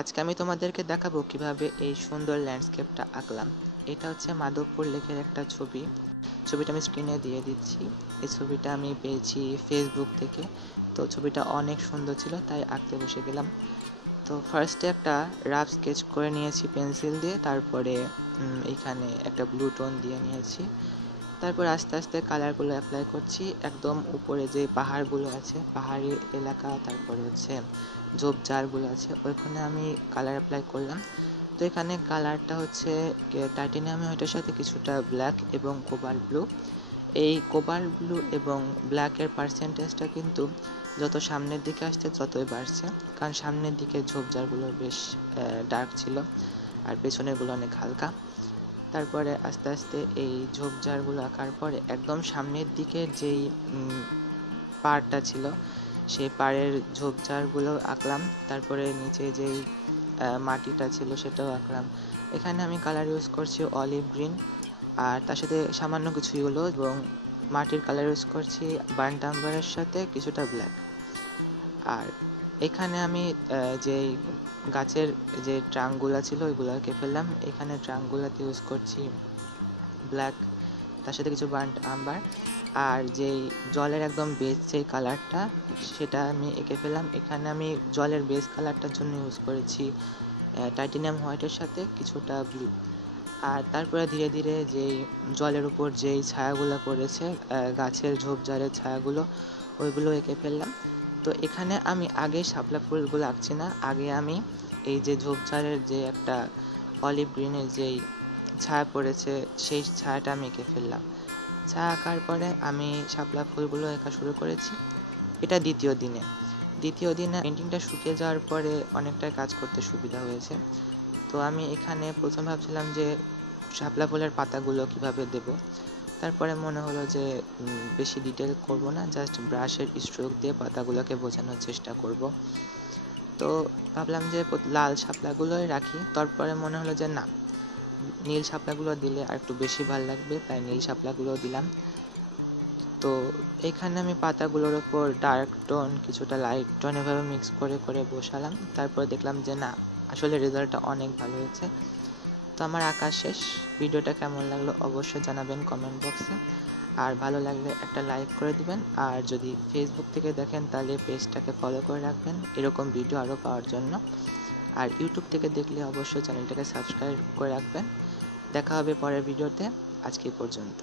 আজকে আমি তোমাদেরকে দেখাবো কিভাবে এই সুন্দর ল্যান্ডস্কেপটা আঁকলাম। এটা হচ্ছে মাধবপুর লেকের একটা ছবি। ছবিটা আমি স্ক্রিনে দিয়ে দিচ্ছি। এই ছবিটা আমি পেয়েছি ফেসবুক থেকে। তো ছবিটা অনেক সুন্দর ছিল, তাই আঁকতে বসে গেলাম। তো ফার্স্টে একটা রাফ স্কেচ করে নিয়েছি পেন্সিল দিয়ে, তারপরে এখানে একটা ব্লু টোন দিয়ে নিয়েছি। তারপর আস্তে আস্তে কালারগুলো অ্যাপ্লাই করছি। একদম উপরে যে পাহাড়গুলো আছে, পাহাড়ি এলাকা, তারপরে হচ্ছে ঝোপঝাড়গুলো আছে, ওইখানে আমি কালার অ্যাপ্লাই করলাম। তো এখানে কালারটা হচ্ছে টাইটেনিয়াম হোয়াইটের সাথে কিছুটা ব্ল্যাক এবং কোবাল্ট ব্লু। এই কোবাল্ট ব্লু এবং ব্ল্যাকের পার্সেন্টেজটা কিন্তু যত সামনের দিকে আসছে ততই বাড়ছে, কারণ সামনের দিকে ঝোপঝাড়গুলো বেশ ডার্ক ছিল আর পেছনেরগুলো অনেক হালকা। তারপরে আস্তে আস্তে এই ঝোপঝাড়গুলো আঁকার পরে একদম সামনের দিকের যেই পাড়টা ছিল সেই পাড়ের ঝোপঝাড়গুলো আঁকলাম। তারপরে নিচে যেই মাটিটা ছিল সেটাও আঁকলাম। এখানে আমি কালার ইউজ করছি অলিভ গ্রিন, আর তার সাথে সামান্য কিছু ইয়েলো, এবং মাটির কালার ইউজ করছি বার্ন্ট আম্বারের সাথে কিছুটা ব্ল্যাক। আর এখানে আমি যেই গাছের যে ট্রাঙ্কগুলো ছিল ওইগুলো এঁকে ফেললাম। এখানে ট্রাঙ্কগুলোতে ইউজ করছি ব্ল্যাক, তার সাথে কিছু বার্ন্ট আম্বার। আর যেই জলের একদম বেস যেই কালারটা সেটা আমি এঁকে ফেললাম। এখানে আমি জলের বেস কালারটার জন্য ইউজ করেছি টাইটেনিয়াম হোয়াইটের সাথে কিছুটা ব্লু। আর তারপরে ধীরে ধীরে যেই জলের উপর যেই ছায়াগুলো পড়েছে, গাছের ঝোপঝাড়ের ছায়াগুলো, ওইগুলো এঁকে ফেললাম। তো এখানে আমি আগে শাপলা ফুলগুলো আঁকছি না, আগে আমি এই যে ঝোপঝাড়ের যে একটা অলিভ গ্রিনের যেই ছায়া পড়েছে সেই ছায়াটা আমি এঁকে ফেললাম। ছায়া আঁকার পরে আমি শাপলা ফুলগুলো আঁকা শুরু করেছি। এটা দ্বিতীয় দিনে পেন্টিংটা শুকিয়ে যাওয়ার পরে অনেকটাই কাজ করতে সুবিধা হয়েছে। তো আমি এখানে প্রথম ভাবছিলাম যে শাপলা ফুলের পাতাগুলো কিভাবে দেব। তারপরে মনে হলো যে বেশি ডিটেল করব না, জাস্ট ব্রাশের স্ট্রোক দিয়ে পাতাগুলোকে বোঝানোর চেষ্টা করব। তো ভাবলাম যে লাল শাপলাগুলোই রাখি। তারপরে মনে হলো যে না, নীল শাপলাগুলো দিলে আর একটু বেশি ভালো লাগবে, তাই নীল শাপলাগুলো দিলাম। তো এখানে আমি পাতাগুলোর ওপর ডার্ক টোন কিছুটা লাইট টোন এভাবে মিক্স করে করে বসালাম। তারপর দেখলাম যে না, আসলে রেজাল্টটা অনেক ভালো হয়েছে। তো আমার আঁকা শেষ। ভিডিওটা কেমন লাগলো অবশ্যই জানাবেন কমেন্ট বক্সে। আর ভালো লাগলে একটা লাইক করে দিবেন। আর যদি ফেসবুক থেকে দেখেন তাহলে পেজটাকে ফলো করে রাখবেন এরকম ভিডিও আরও পাওয়ার জন্য। আর ইউটিউব থেকে দেখলে অবশ্যই চ্যানেলটাকে সাবস্ক্রাইব করে রাখবেন। দেখা হবে পরের ভিডিওতে। আজকে পর্যন্ত।